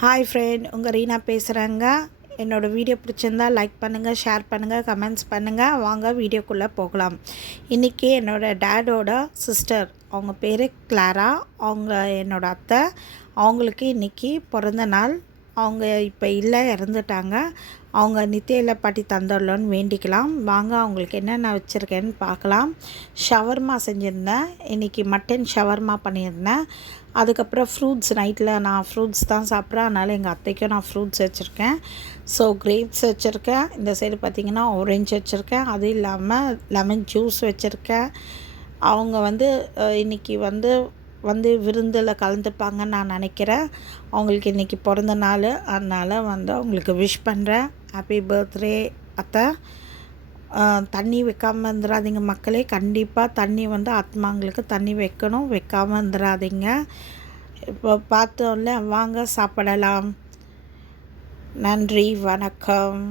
Hi friend, உங்கள் ரீனா பேசுகிறேங்க. என்னோடய வீடியோ பிடிச்சிருந்தால் லைக் பண்ணுங்கள், ஷேர் பண்ணுங்கள், கமெண்ட்ஸ் பண்ணுங்கள். வாங்க வீடியோக்குள்ளே போகலாம். இன்றைக்கி என்னோடய டேடோட சிஸ்டர், அவங்க பேர் கிளாரா, அவங்க என்னோடய அத்தை. அவங்களுக்கு இன்றைக்கி பிறந்த நாள். அவங்க இப்போ இல்லை, இறந்துட்டாங்க. அவங்க நித்தியில பாட்டி தந்துடலன்னு வேண்டிக்கலாம். வாங்க அவங்களுக்கு என்னென்ன வச்சுருக்கேன்னு பார்க்கலாம். ஷவர்மா செஞ்சுருந்தேன், இன்றைக்கி மட்டன் ஷவர்மா பண்ணியிருந்தேன். அதுக்கப்புறம் ஃப்ரூட்ஸ், நைட்டில் நான் ஃப்ரூட்ஸ் தான் சாப்பிட்றேன், அதனால் எங்கள் அத்தைக்கும் நான் ஃப்ரூட்ஸ் வச்சுருக்கேன். ஸோ கிரேப்ஸ் வச்சுருக்கேன். இந்த சைடு பார்த்திங்கன்னா ஆரஞ்சு வச்சுருக்கேன். அது இல்லாமல் லெமன் ஜூஸ் வச்சுருக்கேன். அவங்க இன்றைக்கி வந்து விருந்தில் கலந்துப்பாங்கன்னு நான் நினைக்கிறேன். அவங்களுக்கு இன்றைக்கி பிறந்த நாள், அதனால் அவங்களுக்கு விஷ் பண்ணுறேன். ஹாப்பி பர்த்டே அத்தை. தண்ணி வைக்காமல் இருந்துடாதீங்க மக்களே. கண்டிப்பாக தண்ணி ஆத்மாங்களுக்கு தண்ணி வைக்கணும், வைக்காமல் இருந்துடாதீங்க. இப்போ பார்த்தோம்ல, வாங்க சாப்பிடலாம். நன்றி, வணக்கம்.